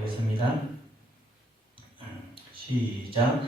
하겠습니다. 시작.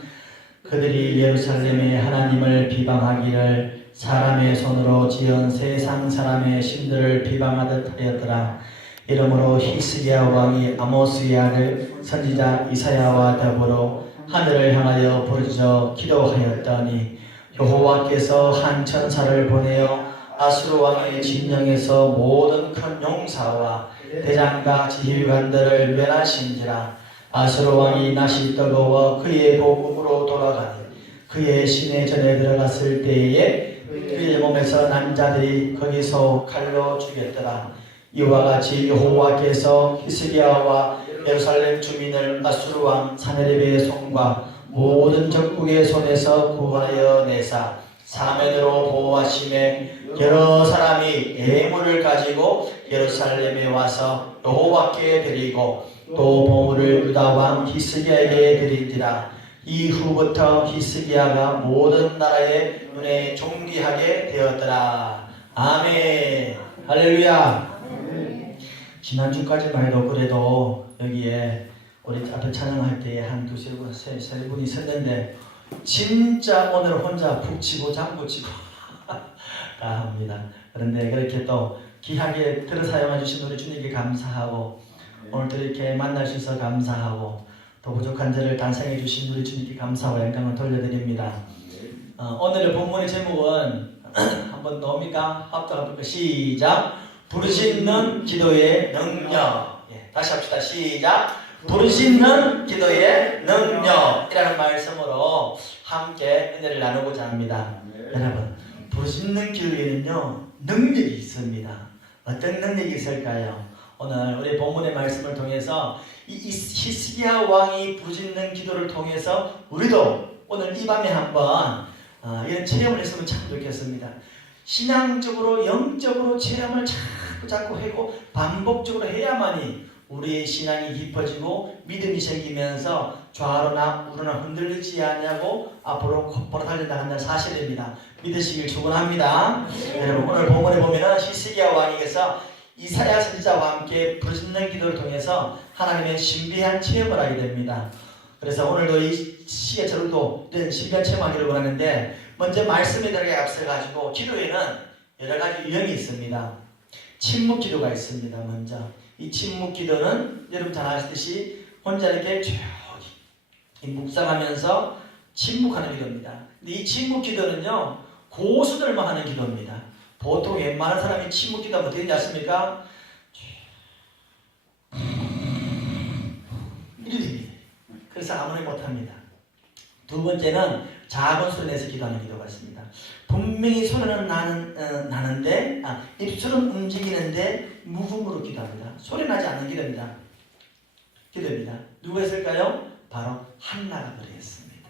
그들이 예루살렘의 하나님을 비방하기를 사람의 손으로 지은 세상 사람의 신들을 비방하듯 하였더라. 이러므로 히스기야 왕이 아모스의 아들 선지자 이사야와 더불어 하늘을 향하여 부르짖어 기도하였더니 여호와께서 한 천사를 보내어 아수르 왕의 진영에서 모든 큰 용사와 대장과 지휘관들을 멸하신지라. 아수르 왕이 낯이 뜨거워 그의 보국으로 돌아가니 그의 시내 전에 들어갔을 때에 그의 몸에서 남자들이 거기서 칼로 죽였더라. 이와 같이 여호와께서 히스기야와 예루살렘 주민을 아수르 왕 사네립의 손과 모든 적국의 손에서 구하여 내사 사면으로 보호하심에 여러 사람이 예물을 가지고 예루살렘에 와서 여호와께 드리고 또 보물을 유다 왕 히스기야에게 드린지라. 이후부터 히스기야가 모든 나라의 눈에 존귀하게 되었더라. 아멘. 할렐루야. 지난주까지만 해도 그래도 여기에 우리 앞에 찬양할 때 한 두세 분, 세 분이 섰는데 진짜 오늘 혼자 푹 치고 장구 치고 다 합니다. 그런데 그렇게 또 귀하게 들어 사용해 주신 우리 주님께 감사하고 오늘도 이렇게 만날 수 있어 감사하고 또 부족한 저를 단상해 주신 우리 주님께 감사와 영광을 돌려드립니다. 오늘의 본문의 제목은 한번 나옵니까? 합독합니까? 시작! 부르짖는 기도의 능력. 다시 합시다. 시작! 부르짖는 기도의 능력이라는 말씀으로 함께 은혜를 나누고자 합니다. 여러분, 부르짖는 기도에는요 능력이 있습니다. 어떤 능력이 있을까요? 오늘 우리 본문의 말씀을 통해서 이 히스기야 왕이 부르짖는 기도를 통해서 우리도 오늘 이 밤에 한번 이런 체험을 했으면 참 좋겠습니다. 신앙적으로 영적으로 체험을 자꾸 하고 반복적으로 해야만이 우리의 신앙이 깊어지고 믿음이 생기면서 좌로나 우로나 흔들리지 않냐고 앞으로 곧바로 달린다는 사실입니다. 믿으시길 축원합니다. 여러분, 오늘 본문에 보면은 히스기야 왕에게서 이사야 선지자와 함께 부르짖는 기도를 통해서 하나님의 신비한 체험을 하게 됩니다. 그래서 오늘도 이 시에 저도 이런 신비한 체험하기를 원하는데, 먼저 말씀에 들어가게 앞서가지고 기도에는 여러 가지 유형이 있습니다. 침묵 기도가 있습니다. 먼저 이 침묵 기도는 여러분 잘 아시듯이 혼자 이렇게 조용히 묵상하면서 침묵하는 기도입니다. 근데 이 침묵 기도는요 고수들만 하는 기도입니다. 보통 웬만한 사람이 침묵 기도하면 어떻게 되지 않습니까? 이렇게 그래서 아무리 못합니다. 두 번째는 작은 소리 내서 기도하는 기도가 있습니다. 분명히 소리는 나는데 입술은 움직이는데 무음으로 기도합니다. 소리 나지 않는 기도입니다. 누가 했을까요? 바로 한나가 그랬습니다.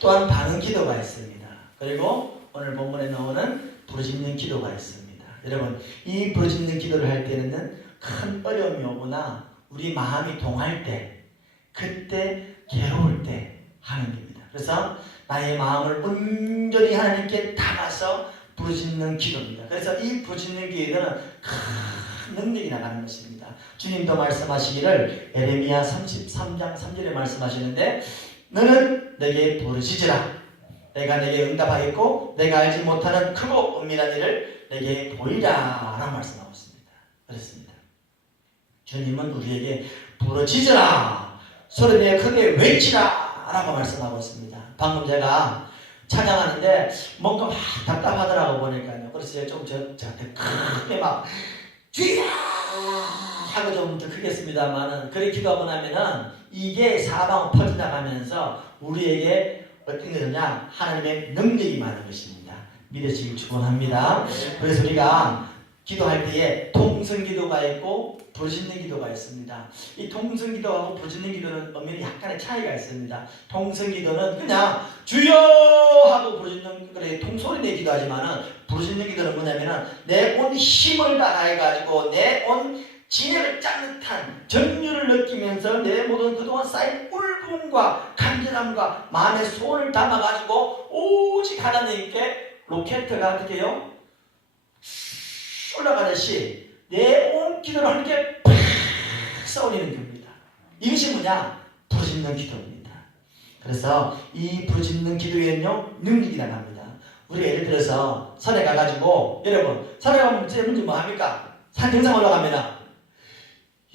또한 방언 기도가 있습니다. 그리고 오늘 본문에 나오는 부르짖는 기도가 있습니다. 여러분, 이 부르짖는 기도를 할 때는 큰 어려움이 오거나 우리 마음이 동할 때, 그때 괴로울 때 하는 겁니다. 그래서 나의 마음을 온전히 하나님께 담아서 부르짖는 기도입니다. 그래서 이 부르짖는 기도에는 큰 능력이 나가는 것입니다. 주님도 말씀하시기를 예레미야 33장 3절에 말씀하시는데, 너는 내게 부르짖으라. 내가 내게 응답하겠고 내가 알지 못하는 크고 은밀한 일을 내게 보이라 라고 말씀하고 있습니다. 그렇습니다. 주님은 우리에게 부르짖으라, 소리내어 크게 외치라 라고 말씀하고 있습니다. 방금 제가 찬양하는데 뭔가 막 답답하더라고 보니까요. 그래서 좀 저한테 크게 막 주야 하고 좀 더 크게 했습니다만은, 그렇게 기도하고 나면은 이게 사방으로 퍼져나가면서 우리에게 어떤 것이냐, 하나님의 능력이 많은 것입니다. 믿으시길 축원합니다. 그래서 우리가 기도할 때에 통성기도가 있고 부르짖는 기도가 있습니다. 이 통성기도하고 부르짖는 기도는 엄연히 약간의 차이가 있습니다. 통성기도는 그냥 주여 하고 부르짖는, 그래 통소리 내 기도하지만은 부르짖는 기도는 뭐냐면은 내 온 힘을 다해가지고 내 온 진액을 짠 듯한 전율을 느끼면서 내 모든 그동안 쌓인 울분과 간절함과 마음의 소원을 담아가지고 오직 하나님께 로켓가 어떻게 해요? 올라가듯이 내 온 기도를 하나님께 팍 쏘리는 겁니다. 이것이 뭐냐? 부르짖는 기도입니다. 그래서 이 부르짖는 기도에는요 능력이 나갑니다. 우리 예를 들어서 산에 가가지고, 여러분 산에 가면 제일 먼저 뭐 합니까? 산 정상 올라가면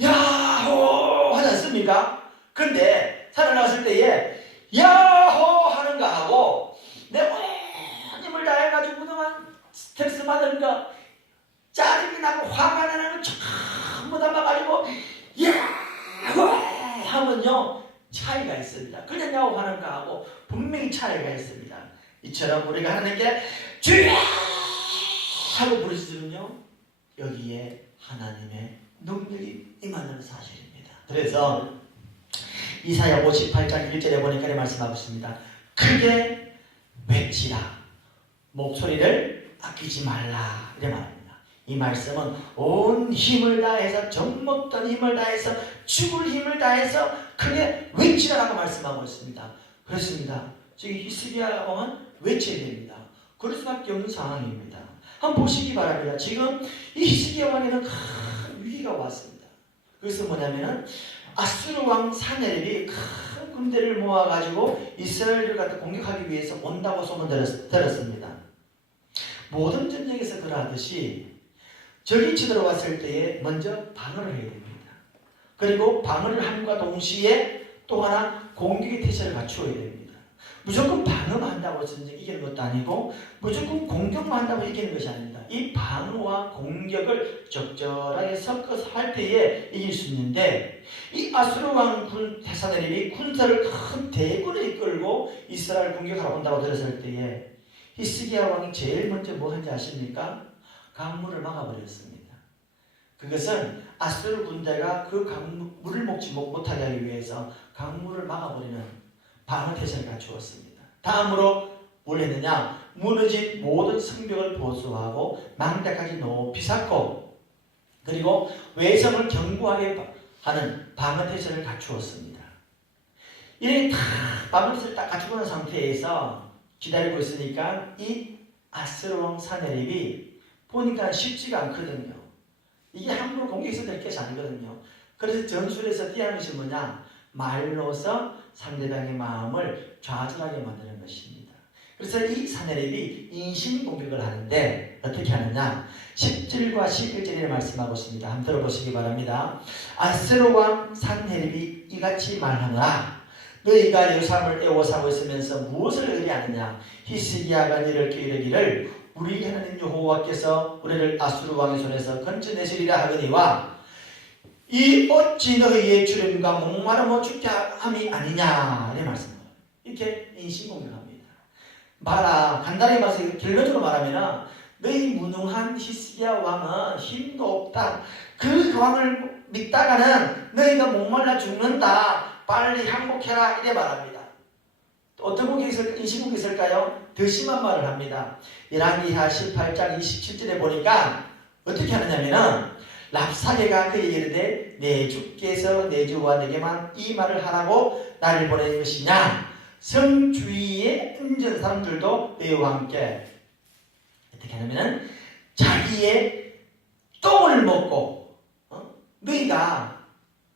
야호 하지 않습니까? 근데 산에 올라갔을 때에 야호 하는 거 하고 내 온 힘을 다해가지고 그동안 스트레스 받은 거, 짜증이 나고 화가 나는 거 전부 다 막아가지고 야호 하면요 차이가 있습니다. 그냥 야호 하는 거 하고 분명히 차이가 있습니다. 이처럼 우리가 하나님께 주여 하고 부르짖으면요 여기에 하나님의 능력이 임하는 사실입니다. 그래서 이사야 58장 1절에 보니까 이렇게 말씀하고 있습니다. 크게 외치라, 목소리를 아끼지 말라, 이래 말합니다. 이 말씀은 온 힘을 다해서, 젖먹던 힘을 다해서, 죽을 힘을 다해서 크게 외치라라고 말씀하고 있습니다. 그렇습니다. 지금 히스기야 왕은 외쳐야 됩니다. 그럴 수밖에 없는 상황입니다. 한번 보시기 바랍니다. 지금 이 히스기야 왕에는 큰 위기가 왔습니다. 그것은 뭐냐면은 아수르 왕 사네립이 큰 군대를 모아가지고 이스라엘을 갖다 공격하기 위해서 온다고 소문 들었습니다. 모든 전쟁에서 그러하듯이 적이 치들어왔을 때에 먼저 방어를 해야 됩니다. 그리고 방어를 함과 동시에 또 하나 공격의 태세를 갖추어야 됩니다. 무조건 방어만 한다고 전쟁 이기는 것도 아니고 무조건 공격만 한다고 이기는 것이 아닙니다. 이 방어와 공격을 적절하게 섞어서 할 때에 이길 수 있는데, 이 아수르 왕 사네립이 군사를 큰 대군을 이끌고 이스라엘 공격하러 온다고 들었을 때에 히스기야 왕이 제일 먼저 뭐 한지 아십니까? 강물을 막아버렸습니다. 그것은 아수르 군대가 그 강물을 먹지 못하게 하기 위해서 강물을 막아버리는 방어 태세를 갖추었습니다. 다음으로 뭘 했느냐? 무너진 모든 성벽을 보수하고 망대까지 높이 쌓고, 그리고 외성을 견고하게 하는 방어 태세를 갖추었습니다. 이렇게 다 방어 태세를 딱 갖추고 난 상태에서 기다리고 있으니까 이 아수르 왕 사네립이 보니까 쉽지가 않거든요. 이게 함부로 공격해서 될 것이 아니거든요. 그래서 전술에서 띄하는 것이 뭐냐? 말로서 상대방의 마음을 좌절하게 만드는 것입니다. 그래서 이 사네립이 인신공격을 하는데 어떻게 하느냐? 10절과 11절에 말씀하고 있습니다. 한번 들어보시기 바랍니다. 아수르 왕 사네립이 이같이 말하노라. 너희가 예루살렘을 애워싸고 있으면서 무엇을 의뢰하느냐? 히스기야가 이렇게 이르기를 우리 하나님 여호와께서 우리를 아수르 왕의 손에서 건져내시리라 하거니와 이 어찌 너희의 주름과 목마름을 죽게 함이 아니냐, 이렇게 말씀합니다. 이렇게 인신공격합니다. 봐라, 간단히 말해서 결론적으로 말하면 너희 무능한 히스기야 왕은 힘도 없다. 그 왕을 믿다가는 너희가 목말라 죽는다. 빨리 항복해라, 이래 말합니다. 어떤 공격이 있을까? 인신공격이 있을까요? 더 심한 말을 합니다. 열왕기하 18장 27절에 보니까 어떻게 하느냐면은 랍사게가 그에게 이르되 내 주께서 내 주와 내게만 이 말을 하라고 나를 보낸 것이냐? 성 주위에 있는 사람들도 너희와 함께 어떻게 하냐면은 자기의 똥을 먹고 너희가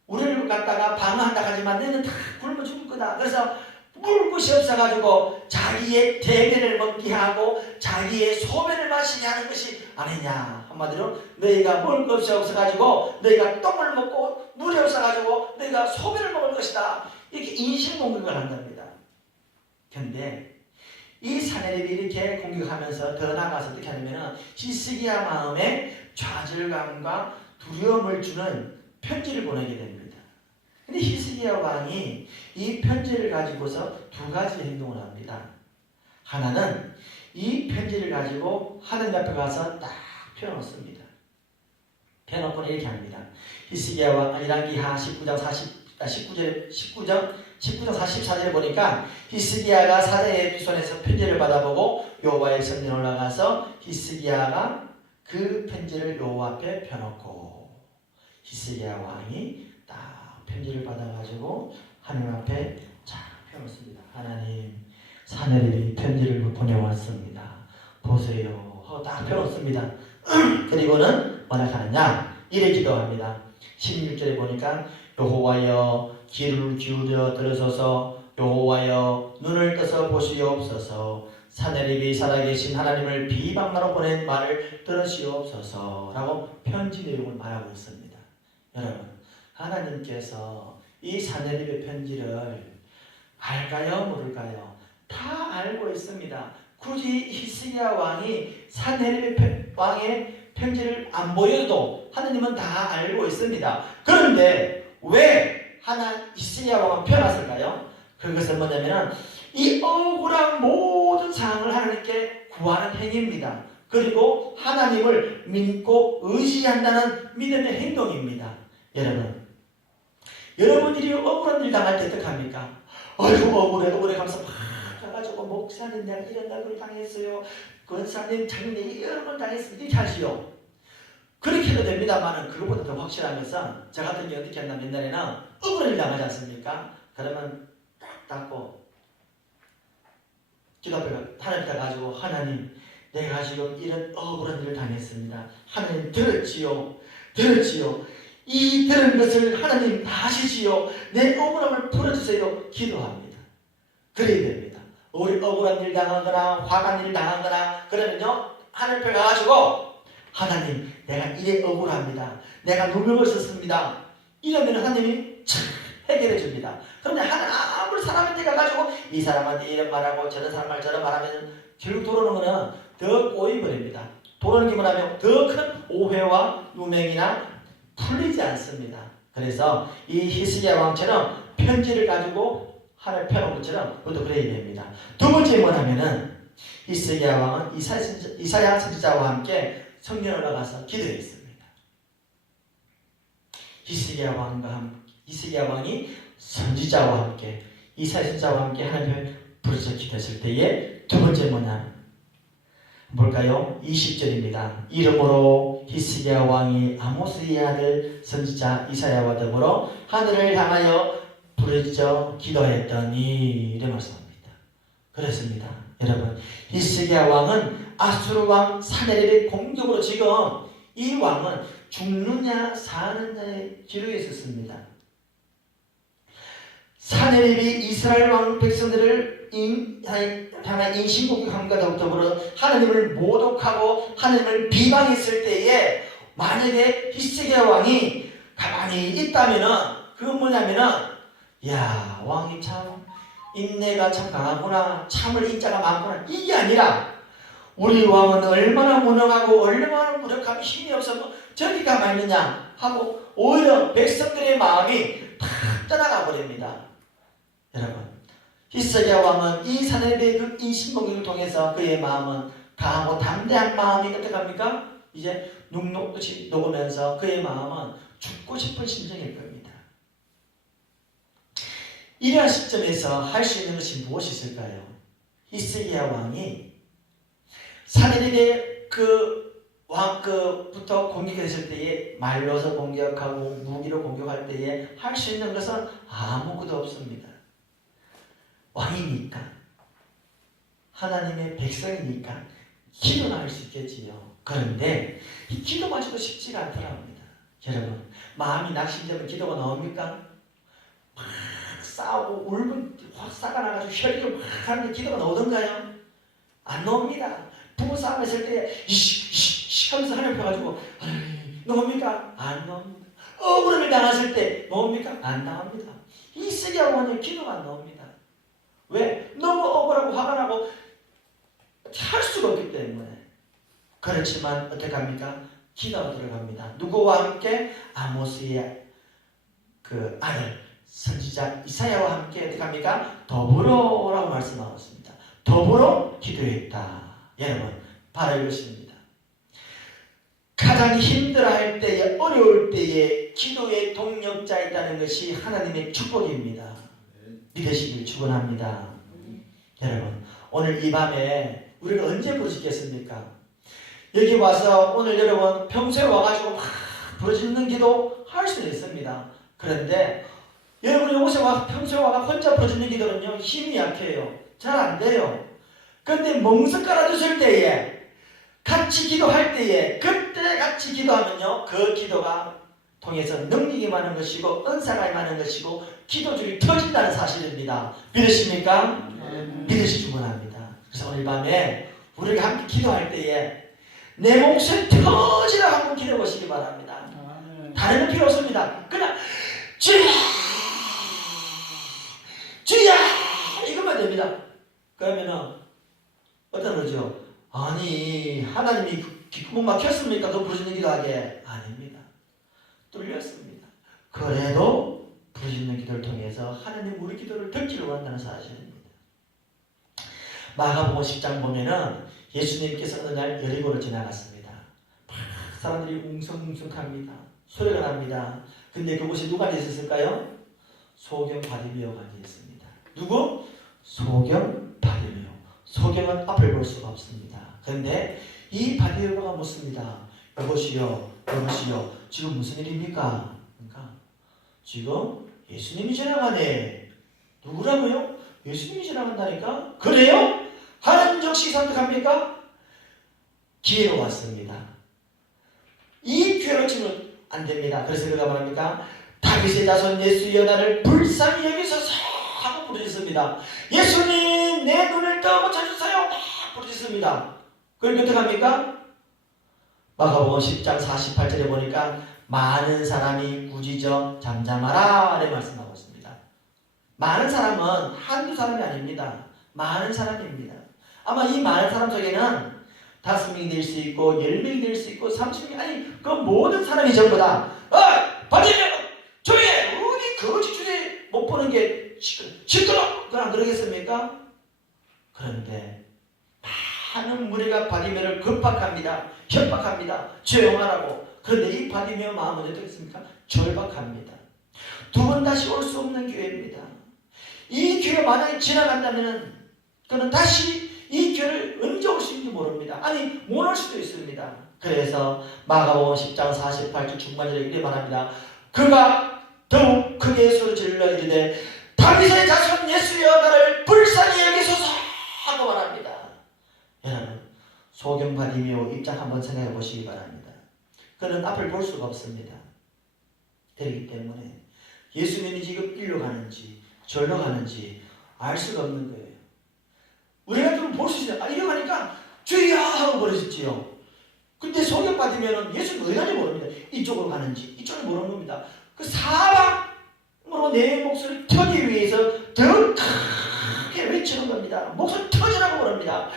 우리를 갖다가 방어한다 하지만 너희는 다 굶어 죽을 거다. 그래서 물 곳이 없어가지고 자기의 대변을 먹게 하고 자기의 소변을 마시게 하는 것이 아니냐. 한마디로 너희가 먹을 것이 없어가지고 너희가 똥을 먹고 물이 없어가지고 너희가 소변을 먹을 것이다. 이렇게 인신공격을 한답니다. 그런데 이 사네립이 이렇게 공격하면서 더 나아가서 어떻게 하냐면 히스기야 마음에 좌절감과 두려움을 주는 편지를 보내게 됩니다. 근데 히스기야 왕이 이 편지를 가지고서 두 가지 행동을 합니다. 하나는 이 편지를 가지고 하나님 앞에 가서 딱 펴놓습니다. 펴놓고는 이렇게 합니다. 히스기야 왕 열왕기하 19장 44절에 보니까 히스기야가 사자의 손에서 편지를 받아보고 여호와의 성전에 올라가서 히스기야가 그 편지를 여호와 앞에 펴놓고 히스기야 왕이 딱 편지를 받아가지고 하나님 앞에 쫙 펴놓습니다. 하나님, 사네립이 편지를 보내왔습니다. 보세요 하고 딱 펴놓습니다. 그리고는 뭐라 하느냐? 이래 기도합니다. 16절에 보니까 여호와여 귀를 기울여 들으소서. 여호와여 눈을 떠서 보시옵소서. 사내립이 살아계신 하나님을 비방하러 보낸 말을 들으시옵소서 라고 편지 내용을 말하고 있습니다. 여러분, 하나님께서 이 사내립의 편지를 알까요? 모를까요? 다 알고 있습니다. 굳이 히스기야 왕이 사내립의 왕의 편지를 안 보여도 하나님은 다 알고 있습니다. 그런데 왜 히스기야 왕은 편했을까요? 그것은 뭐냐면 이 억울한 모든 상황을 하나님께 구하는 행위입니다. 그리고 하나님을 믿고 의지한다는 믿음의 행동입니다. 여러분들이 억울한 일 당할 때 어떡합니까? 아이고 억울해 가면서 막 가가지고 목사님 내가 이런 걸 당했어요. 권사님 장님 이런 걸 당했어요. 이렇게 하시오. 그렇게 해도 됩니다만 그것보다 더 확실한 것은 저 같은 경우 어떻게 한다면 옛날에는 억울한 일 당하지 않습니까? 그러면 딱 닫고 기도 앞에 하나님 가지고 하나님 내가 지금 이런 억울한 일을 당했습니다. 하나님 들었지요. 이 들은 것을 하나님 다 아시지요. 내 억울함을 풀어주세요. 기도합니다. 그래야 됩니다. 우리 억울한 일 당하거나 화난 일 당하거나 그러면요 하나님 앞에 가가지고 하나님 내가 이래 억울합니다. 내가 누명을 썼습니다. 이러면 하나님이 참 해결해 줍니다. 그런데 아무리 사람한테 가가지고 이 사람한테 이런 말하고 저런 사람 저런 말하면 결국 돌아오는 거는 더 꼬이버립니다. 돌아오는 게 뭐냐면 더 큰 오해와 누명이나 풀리지 않습니다. 그래서 이 히스기야 왕처럼 편지를 가지고 하나님 펴놓은 것처럼 그것도 그래야 됩니다. 두 번째 뭐냐면은 히스기야 왕은 이사야 선지자와 함께 성전에 올라가서 기도했습니다. 히스기야 왕이 선지자와 함께 이사야 선지자와 함께 하나님을 부르짖어 기도했을 때에 두 번째 뭐냐 뭘까요? 20절입니다. 이러므로 히스기야 왕이 아모스의 아들 선지자 이사야와 더불어 하늘을 향하여 부르짖어 기도했더니 이래 말씀합니다. 그렇습니다. 여러분, 히스기야 왕은 아수르 왕 사네립의 공격으로 지금 이 왕은 죽느냐 사느냐의 기로에 있었습니다. 사네립이 이스라엘 왕 백성들을 향한 인신공격함과 더불어 하나님을 모독하고 하나님을 비방했을 때에 만약에 히스기야 왕이 가만히 있다면은 그건 뭐냐면은 야 왕이 참 인내가 참 강하구나 참을 인자가 많구나 이게 아니라 우리 왕은 얼마나 무능하고 얼마나 무력하고 힘이 없어서 저기 가만히 있느냐 하고 오히려 백성들의 마음이 팍 떠나가 버립니다. 여러분, 히스기야 왕은 이 사내립의 그 인신공격을 통해서 그의 마음은 강하고 담대한 마음이 어떻게 합니까? 이제 눅눅이 녹으면서 그의 마음은 죽고 싶은 심정일 겁니다. 이러한 시점에서 할 수 있는 것이 무엇이 있을까요? 히스기야 왕이 사내립의 부터 공격했을 때에 말로서 공격하고 무기로 공격할 때에 할 수 있는 것은 아무것도 없습니다. 왕이니까 하나님의 백성이니까 기도는 할 수 있겠지요. 그런데 이 기도마저도 쉽지가 않더랍니다. 여러분, 마음이 낙심되면 기도가 나옵니까? 막 싸우고 울면 확 싸가 나가지고 혈기를 막 하는데 기도가 나오던가요? 안 나옵니다. 부부싸움 했을 때 이씨 하면서 하나님 펴가지고 나옵니까? 안 나옵니다. 억울함을 당했을 때 나옵니까? 안 나옵니다. 히스기야 왕의 기도가 안 나옵니다. 왜? 너무 억울하고 화가 나고 할 수가 없기 때문에. 그렇지만 어떻게 합니까? 기도가 들어갑니다. 누구와 함께? 아모스의 그 아들 선지자 이사야와 함께 어떻게 합니까? 더불어라고 말씀하고 있습니다. 더불어 기도했다. 여러분, 바로 이것입니다. 가장 힘들어할 때에 어려울 때에 기도의 동력자 있다는 것이 하나님의 축복입니다. 믿으시길 축원합니다. 여러분, 오늘 이 밤에 우리가 언제 부르짖겠습니까? 여기 와서 오늘 여러분 평소에 와가지고 막 부르짖는 기도 할 수는 있습니다. 그런데 여러분이 평소에 와가 혼자 부르짖는 기도는요 힘이 약해요. 잘 안 돼요. 그런데 멍석 깔아주실 때에 같이 기도할 때에 그때 같이 기도하면요 그 기도가 통해서 능력이 많은 것이고 은사가 많은 것이고 기도줄이 터진다는 사실입니다. 믿으십니까? 믿으시 축원합니다. 그래서 오늘 밤에 우리가 함께 기도할 때에 내 목소리 터지라 한번 기도해 보시기 바랍니다. 다른 건 필요 없습니다. 그냥 주야 주야 이것만 됩니다. 그러면은 어떤 거죠? 아니 하나님이 귓구멍 막혔습니까? 너 부르짖는 기도하게? 아닙니다. 뚫렸습니다. 그래도 부르짖는 기도를 통해서 하나님 우리 기도를 듣기를 원한다는 사실입니다. 마가복음 10장 보면은 예수님께서 어느 날 여리고를 지나갔습니다. 막 사람들이 웅성웅성합니다. 소리가 납니다. 근데 그곳에 누가 앉아 있었을까요? 소경 바디메오가 앉아 있습니다. 누구? 소경 바디메오. 소경은 앞을 볼 수가 없습니다. 그런데 이 바디메오가 묻습니다. 여보시오, 여보시오, 지금 무슨 일입니까? 그러니까 지금 예수님이 지나가네. 누구라고요? 예수님이 지나간다니까? 그래요? 하나님 즉시 선택합니까? 기회로 왔습니다. 이 기회로 치면 안 됩니다. 그래서 그가 말합니까? 다윗의 자손 예수여 나를 불쌍히 여기소서 하고 부르짖습니다. 예수님 내 눈을 떠 고쳐주세요. 막 부르짖습니다. 그걸 어떻게 합니까? 마가복음 10장 48절에 보니까 많은 사람이 꾸짖어 잠잠하라 이렇게 말씀하고 있습니다. 많은 사람은 한두 사람이 아닙니다. 많은 사람입니다. 아마 이 많은 사람 속에는 5명이 될 수 있고 10명이 될 수 있고 30명이 아니 그 모든 사람이 전부 다 바디메오 조용해 우리 거지 주제 못 보는 게 시끄러 그럼 그러겠습니까? 그런데 많은 무리가 바디메오를 급박합니다. 협박합니다. 조용하라고. 그런데 이 바디메오 마음은 어떻겠습니까? 절박합니다. 두 번 다시 올 수 없는 기회입니다. 이 기회 만약에 지나간다면 그는 다시 이 기회를 언제 올 수 있는지 모릅니다. 아니 못 올 수도 있습니다. 그래서 마가복음 10장 48절 중반절에 이렇게 말합니다. 그가 더욱 크게 소리질러 이르되 다윗의 자손 예수여 나를 불쌍히 여기소서 하고 말합니다. 여러분 소경 바디메오 입장 한번 생각해 보시기 바랍니다. 그는 앞을 볼 수가 없습니다. 그렇기 때문에 예수님이 지금 일로 가는지 절로 가는지 알 수가 없는 거예요. 우리가 좀 볼 수 있어요. 이러 가니까 주여 하고 버리셨지요. 근데 소경 받으면 예수는 어디 가는지 모릅니다. 이쪽으로 가는지 이쪽으로 모르는 겁니다. 그 사방으로 내 목소리를 터지기 위해서 더 크게 외치는 겁니다. 목소리 터지라고 그럽니다.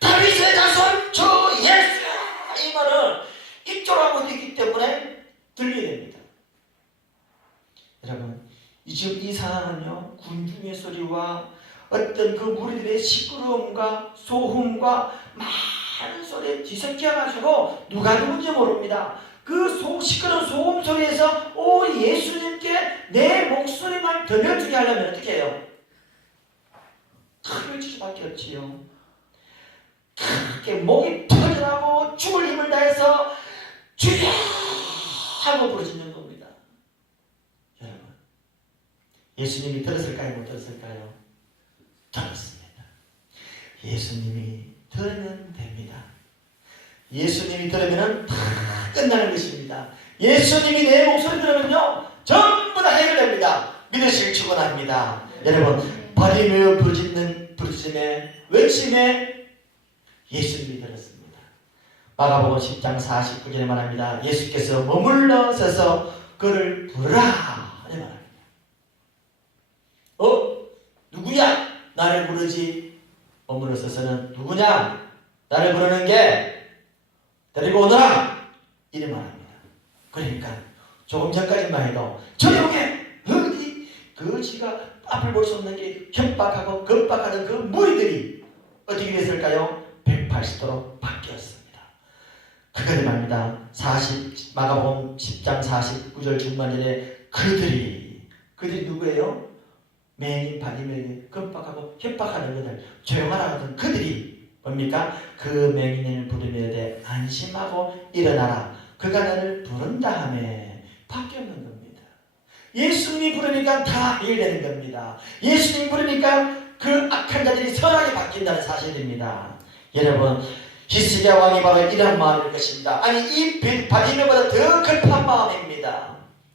다윗의 자손 주 예수 이 말은 이쪽으로 하고 있기 때문에 들려야 됩니다. 여러분 지금 이 상황은요 군중의 소리와 어떤 그 무리들의 시끄러움과 소음과 많은 소리에 뒤섞여가지고 누가 누군지 모릅니다. 그 시끄러운 소음 소리에서 오 예수님께 내 목소리만 들려주게 하려면 어떻게 해요? 크게 외칠 수밖에 없지요. 크게 목이 터져나고 죽을 힘을 다해서 주여 하고 부르짖는 겁니다. 여러분 예수님이 들었을까요? 못 들었을까요? 들었습니다. 예수님이 들으면 됩니다. 예수님이 들으면 다 끝나는 것입니다. 예수님이 내 목소리 들으면요 전부 다 해결됩니다. 믿으실 축원합니다. 여러분 바디메오 부르짖음에 외침에 예수님이 들었습니다. 마가복음 10장 49절에 말합니다. 예수께서 머물러 서서 그를 부르라 이렇게 말합니다. 누구야? 나를 부르지. 머물러 서서는 누구냐? 나를 부르는 게 데리고 오너라 이래 말합니다. 그러니까 조금 전까지만 해도 조용해 어디 그 지가 앞을 볼 수 없는 게 협박하고 겁박하는 그 무리들이 어떻게 됐을까요? 180도로 바뀌었습니다. 그거를 말입니다. 마가복음 10장 49절 중반절에 그들이 누구예요? 맹인 바디메오에게 겁박하고 협박하는 것을 조용하라 하던 그들이 뭡니까? 그 맹인을 부르며 안심하고 일어나라. 그가 나를 부른다 하며 바뀌었는 겁니다. 예수님이 부르니까 다 해결되는 겁니다. 예수님이 부르니까 그 악한 자들이 선하게 바뀐다는 사실입니다. 여러분 히스기야 왕이 바로 이런 마음일 것입니다. 아니 이 바디메오보다 더 급한 마음입니다.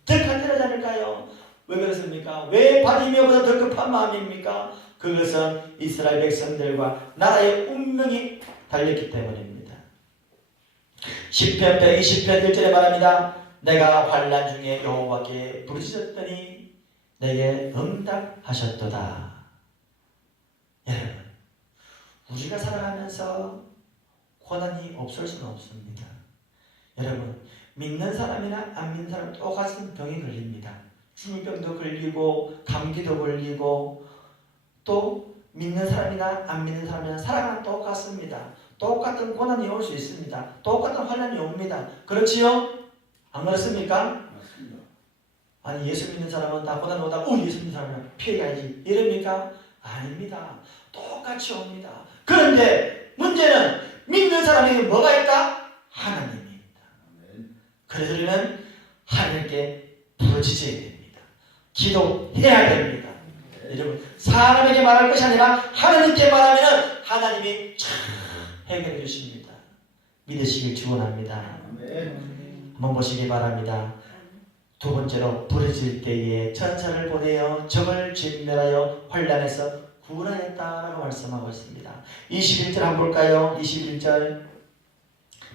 더 간절하지 않을까요? 왜 그렇습니까? 왜 바리메오보다 더 급한 마음입니까? 그것은 이스라엘 백성들과 나라의 운명이 달렸기 때문입니다. 시편 120편 1절에 말합니다. 내가 환난 중에 여호와께 부르짖었더니 내게 응답하셨도다. 여러분, 우리가 살아가면서 고난이 없을 수는 없습니다. 여러분, 믿는 사람이나 안 믿는 사람 똑같은 병이 걸립니다. 중이병도 걸리고 감기도 걸리고 또 믿는 사람이나 안 믿는 사람이나 살아가는 똑같습니다. 똑같은 고난이 올 수 있습니다. 똑같은 환난이 옵니다. 그렇지요? 안 그렇습니까? 맞습니다. 아니 예수 믿는 사람은 다 고난 오다 예수 믿는 사람은 피해야지 이럽니까? 아닙니다. 똑같이 옵니다. 그런데 문제는 믿는 사람에게 뭐가 있다? 하나님입니다. 그래서 우리는 하나님께 부르짖어야 됩니다. 기도해야 됩니다. 여러분, 사람에게 말할 것이 아니라 하나님께 말하면 하나님이 참 해결해 주십니다. 믿으시길 축원합니다. 한번 보시기 바랍니다. 두 번째로 부르짖을 때에 천사를 보내어 적을 진멸하여 환난에서 구원하였다라고 말씀하고 있습니다. 21절 한번 볼까요? 21절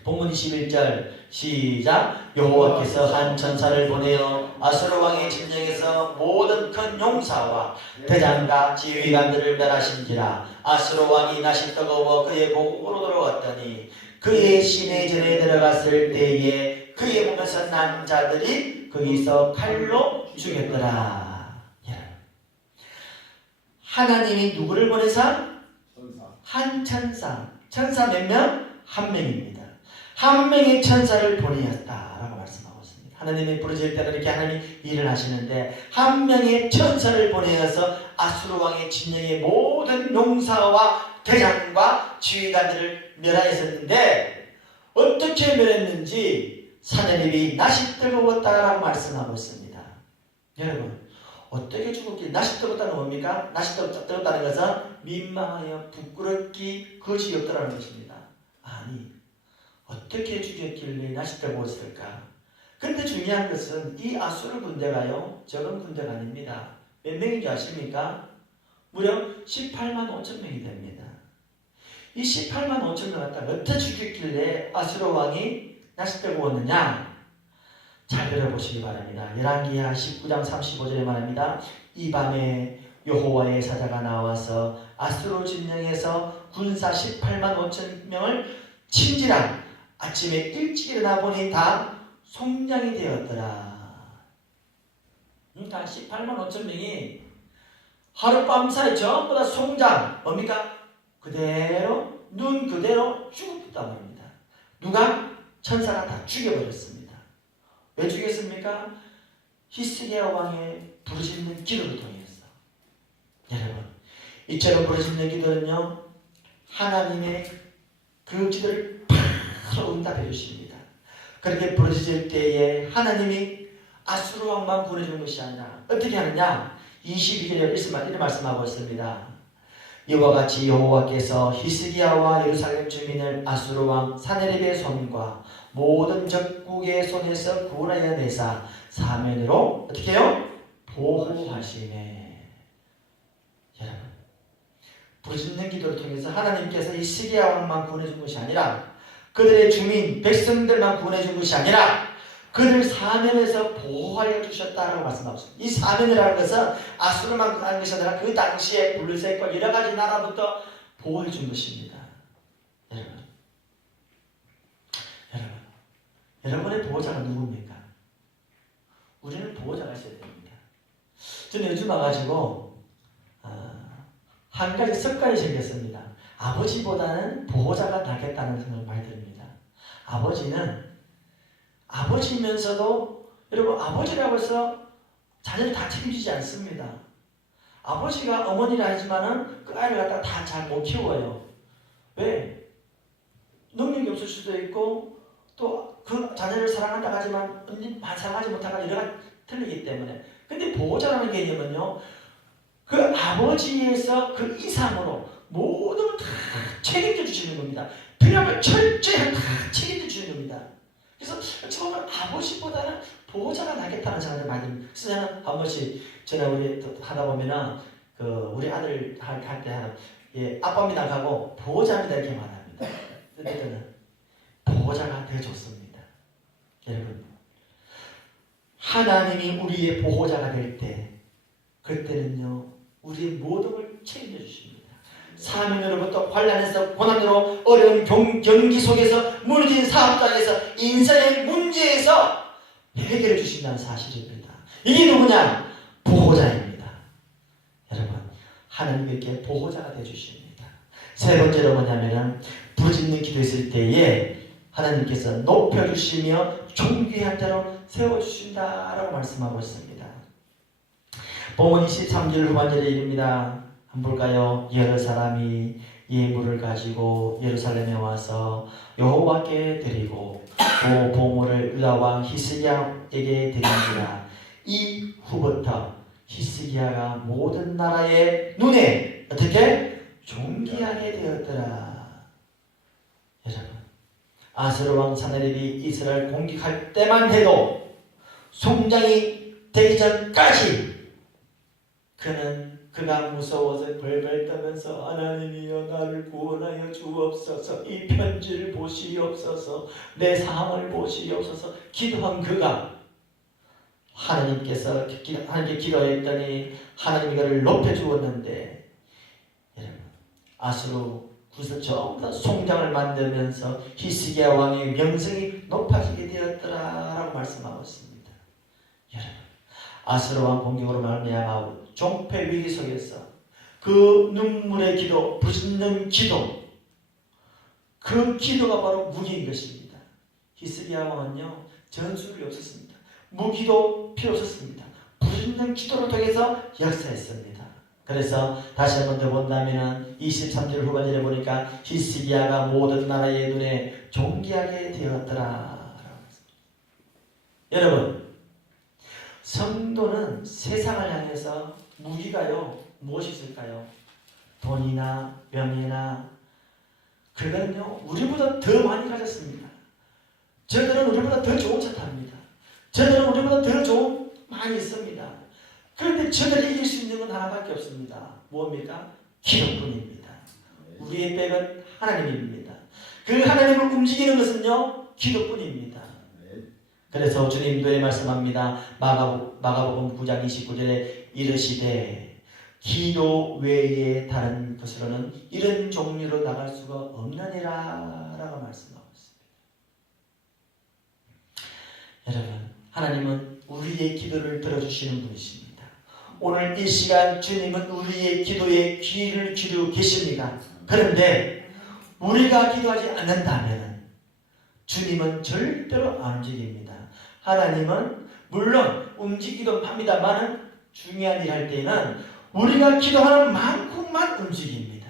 본문 21절 시작. 여호와께서 한 천사를 보내어 아수르 왕의 진영에서 모든 큰 용사와 대장과 지휘관들을 멸하신지라. 아수르 왕이 날씨 뜨거워 그의 보고로 돌아왔더니 그의 시내전에 들어갔을 때에 그의 몸에서 난 자들이 거기서 칼로 죽였더라. 하나님이 누구를 보내서? 한 천사. 천사 몇 명? 한 명입니다. 한 명의 천사를 보내었다라고 말씀하고 있습니다. 하나님이 부르짖을 때는 이렇게 하나님이 일을 하시는데 한 명의 천사를 보내어서 아수르 왕의 진영의 모든 용사와 대장과 지휘관들을 멸하였었는데 어떻게 멸했는지 사내립이 낯이 뜨거웠다라고 말씀하고 있습니다. 여러분, 어떻게 죽었길래 낯이 뜨겁다는 뭡니까? 낯이 뜨겁다는 것은 민망하여 부끄럽기 그것이 없다는 것입니다. 아니, 어떻게 죽였길래 낯이 뜨거웠을까? 근데 중요한 것은 이 아수르 군대가요, 적은 군대가 아닙니다. 몇 명인지 아십니까? 무려 18만 5천 명이 됩니다. 이 18만 5천 명 갖다가 어떻게 죽였길래 아수르 왕이 낯이 뜨거웠느냐? 잘 들어보시기 바랍니다. 열왕기하 19장 35절에 말합니다. 이 밤에 여호와의 사자가 나와서 아수르 진영에서 군사 18만 5천 명을 친지라. 아침에 일찍 일어나 보니 다 송량이 되었더라. 그러니까 18만 5천 명이 하룻밤 사이 전부 다 송장, 뭡니까? 그대로 눈 그대로 죽었단 말입니다. 누가? 천사가 다 죽여버렸습니다. 왜 죽였습니까? 히스기야 왕의 부르짖는 기도를 통해서. 여러분, 이처럼 부르짖는 기도는요, 하나님의 그 기도를 바로 응답해 주십니다. 그렇게 부르짖을 때에 하나님이 아수르 왕만 구원해 준 것이 아니라 어떻게 하느냐? 22절에 이런 말씀하고 있습니다. 이와 같이 여호와께서 히스기야와 예루살렘 주민을 아수르 왕 사네립의 손과 모든 적국의 손에서 구원하여 내사 사면으로 어떻게 해요? 보호하시네. 여러분, 부르짖는 기도를 통해서 하나님께서 히스기야 왕만 구원해 준 것이 아니라 그들의 주민 백성들만 구원해 준 것이 아니라 그들 사면에서 보호하여 주셨다라고 말씀하고 있습니다. 이 사면이라는 것은 아수르만 하는 것이 아니라 그 당시에 블레셋과 여러 가지 나라부터 보호해 준 것입니다. 여러분의 보호자가 누굽니까? 우리는 보호자가 있어야 됩니다. 저는 요즘 와가지고 한 가지 습관이 생겼습니다. 아버지보다는 보호자가 낫겠다는 생각을 많이 듭니다. 아버지면서도 여러분, 아버지라고 해서 자녀를 다 책임지지 않습니다. 아버지가 어머니라 하지만은 그 아이를 갖다가 다 잘 못 키워요. 왜? 능력이 없을 수도 있고 또 그 자녀를 사랑한다고 하지만 사랑하지 못하고 여러 가지 틀리기 때문에. 근데 보호자라는 개념은요, 그 아버지에서 그 이상으로 모든 걸 다 책임져 주시는 겁니다. 필요하면 철저히 다 책임져 주시는 겁니다. 그래서 처음에 아버지보다는 보호자가 낫겠다는 생각이 많이 듭니다. 그래서 저는 한 번씩 전에 우리 하다 보면은 우리 아들 할 때 예, 아빠입니다 하고 보호자입니다 이렇게 말합니다. 그때는 보호자가 더 좋습니다. 여러분, 하나님이 우리의 보호자가 될 때 그때는요 우리의 모든 걸 책임져 주십니다. 사명으로부터 환난에서 고난으로 어려운 경기 속에서 무너진 사업장에서 인생의 문제에서 해결해 주신다는 사실입니다. 이게 누구냐? 보호자입니다. 여러분, 하나님께 보호자가 되어 주십니다. 세 번째로 뭐냐면은 부르짖는 기도했을 때에 하나님께서 높여주시며 존귀한 자로 세워주신다라고 말씀하고 있습니다. 본문 23절 후반절에 이릅니다. 한번 볼까요? 여러 사람이 예물을 가지고 예루살렘에 와서 여호와께 드리고 그 보물을 유다 왕 히스기야에게 드린지라. 이후부터 히스기야가 모든 나라의 눈에 어떻게? 존귀하게 되었더라. 여러분, 아스로 왕 사나립이 이스라엘 공격할 때만 해도 송장이 되기 전까지 그가 무서워서 벌벌 떠면서 하나님이여 나를 구원하여 주옵소서, 이 편지를 보시옵소서, 내 상황을 보시옵소서 기도한 그가 하나님께 기도했더니 하나님이 그를 높여주었는데, 여러분, 아수르 구서 전부 다 송장을 만들면서 히스기야 왕의 명성이 높아지게 되었더라라고 말씀하고 있습니다. 여러분, 아수르 왕 공격으로 말미암아 종패 위기 속에서 그 눈물의 기도, 부르짖는 기도, 그 기도가 바로 무기인 것입니다. 히스기야 왕은요 전술이 없었습니다. 무기도 필요 없었습니다. 부르짖는 기도를 통해서 역사했습니다. 그래서 다시 한번 더 본다면 23절 후반절에 보니까 히스기야가 모든 나라의 눈에 존귀하게 되었더라. 여러분, 성도는 세상을 향해서 무기가요 무엇이 있을까요? 돈이나 명예나, 그건요 우리보다 더 많이 가졌습니다. 저들은 우리보다 더 좋은 차 탑니다. 저들은 우리보다 더 좋은 많이 있습니다. 그런데 저들이 이길 수 있는 건 하나밖에 없습니다. 뭡니까? 기도뿐입니다. 우리의 백은 하나님입니다. 그 하나님을 움직이는 것은요 기도뿐입니다. 그래서 주님도 말씀합니다. 마가복음 9장 29절에 이르시되 기도 외에 다른 것으로는 이런 종류로 나갈 수가 없느니라 라고 말씀하고 있습니다. 여러분, 하나님은 우리의 기도를 들어주시는 분이십니다. 오늘 이 시간 주님은 우리의 기도에 귀를 기울이고 계십니다. 그런데 우리가 기도하지 않는다면 주님은 절대로 안 움직입니다. 하나님은 물론 움직이기도 합니다만 중요한 일 할 때는 우리가 기도하는 만큼만 움직입니다.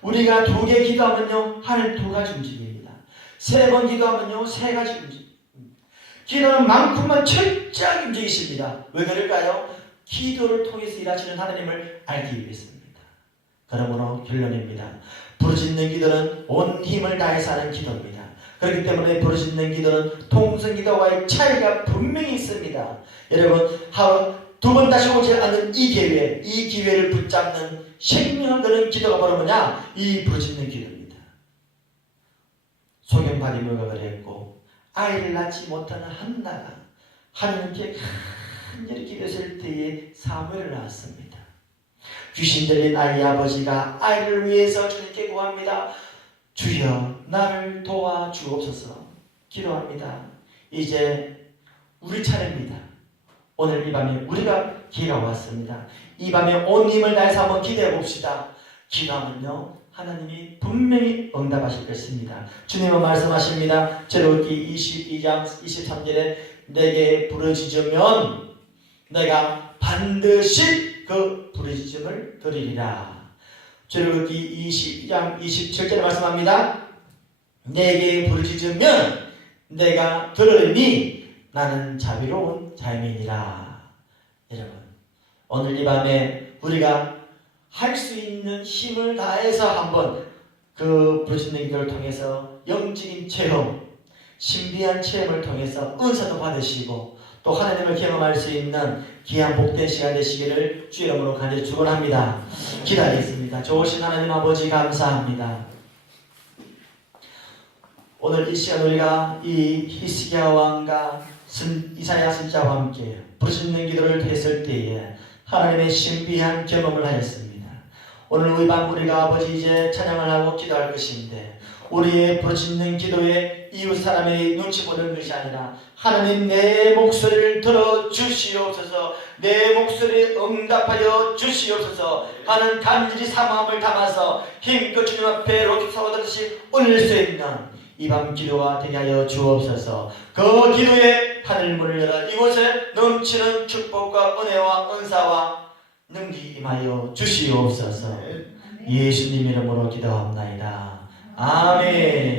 우리가 2개 기도하면요 하늘 2가지 움직입니다. 3번 기도하면요 3가지 움직입니다. 기도하는 만큼만 철저하게 움직이십니다. 왜 그럴까요? 기도를 통해서 일하시는 하나님을 알기 위해서입니다. 그러므로 결론입니다. 부르짖는 기도는 온 힘을 다해서 하는 기도입니다. 그렇기 때문에 부르짖는 기도는 통성기도와의 차이가 분명히 있습니다. 여러분, 2번 다시 오지 않는 이 기회를 붙잡는 생명을 거는 기도가 바로 뭐냐? 이 부르짖는 기도입니다. 소경바리묘가 그랬고 아이를 낳지 못하는 한나가 하나님께 간절히 기도했을 때에 사무엘을 낳았습니다. 귀신 들린 아이의 아버지가 아이를 위해서 주님께 구합니다. 주여 나를 도와주옵소서 기도합니다. 이제 우리 차례입니다. 오늘 이 밤에 우리가 기회가 왔습니다. 이 밤에 온 힘을 다해서 한번 기도해 봅시다. 기도하면요 하나님이 분명히 응답하실 것입니다. 주님은 말씀하십니다. 출애굽기 22장 23절에 내게 부르짖으면 내가 반드시 그 부르짖음을 들으리라. 출애굽기 22장 27절에 말씀합니다. 내게 부르짖으면 내가 들으리니 나는 자비로운 자임이니라. 여러분, 오늘 이 밤에 우리가 할 수 있는 힘을 다해서 한번 그 부르짖는 기도를 통해서 영적인 체험, 신비한 체험을 통해서 은사도 받으시고 또 하나님을 경험할 수 있는 귀한 복된 시간 되시기를 주 이름으로 간절히 축원합니다. 기다리겠습니다. 좋으신 하나님 아버지 감사합니다. 오늘 이 시간 우리가 이 히스기야 왕과 이사야 선지자와 함께 부르짖는 기도를 했을 때에 하나님의 신비한 경험을 하였습니다. 오늘 이 밤 우리가 아버지 이제 찬양을 하고 기도할 것인데 우리의 부르짖는 기도에 이웃 사람의 눈치 보는 것이 아니라 하나님 내 목소리를 들어주시옵소서, 내 목소리에 응답하여 주시옵소서 하는 간절히 사모함을 담아서 힘껏 주님 앞에 로켓 쏟아듯이 올릴 수 있는 이 밤 기도가 되게 하여 주옵소서. 그 기도에 하늘문을 열어 이곳에 넘치는 축복과 은혜와 은사와 능력이 임하여 주시옵소서. 예수님 이름으로 기도합나이다. 아멘.